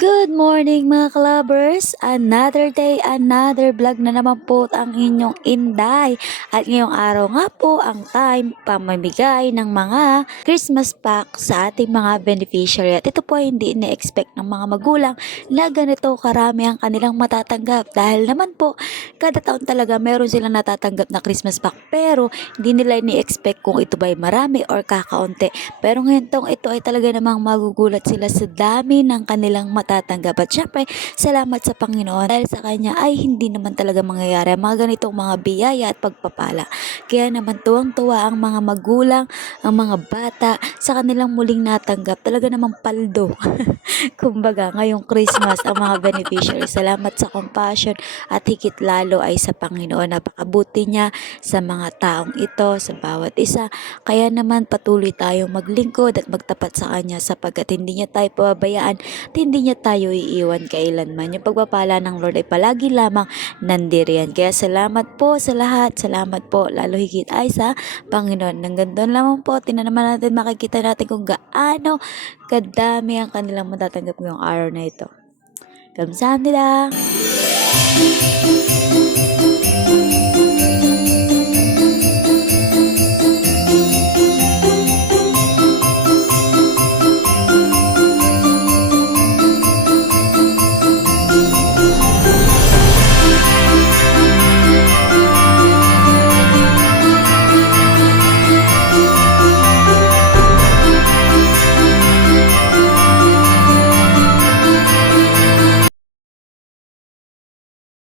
Good morning mga clubbers! Another day, another vlog na naman po ang inyong Inday. At ngayong araw nga po ang time pamamigay ng mga Christmas pack sa ating mga beneficiary. At ito po ay hindi ina-expect ng mga magulang na ganito karami ang kanilang matatanggap. Dahil naman po, kada taon talaga meron silang natatanggap na Christmas pack. Pero hindi nila ini-expect kung ito ba ay marami or kakaunti. Pero ngayon tong ito ay talaga namang magugulat sila sa dami ng kanilang matatanggap. At syempre, salamat sa Panginoon dahil sa Kanya ay hindi naman talaga mangyayari ang mga ganitong mga biyaya at pagpapala. Kaya naman tuwang-tuwa ang mga magulang, ang mga bata sa kanilang muling natanggap. Talaga namang paldo. Kumbaga, ngayong Christmas ang mga beneficiary. Salamat sa compassion at higit lalo ay sa Panginoon. Napakabuti niya sa mga taong ito, sa bawat isa. Kaya naman patuloy tayong maglingkod at magtapat sa Kanya sapagkat hindi niya tayo pababayaan at hindi niya tayo iiwan kailanman. Yung pagpapala ng Lord ay palagi lamang nandiriyan. Kaya salamat po sa lahat. Salamat po lalo higit ay sa Panginoon. Hanggang doon lamang po. Tingnan naman natin, makikita natin kung gaano kadami ang kanilang matatanggap ngayong araw na ito. Kamsahamnida!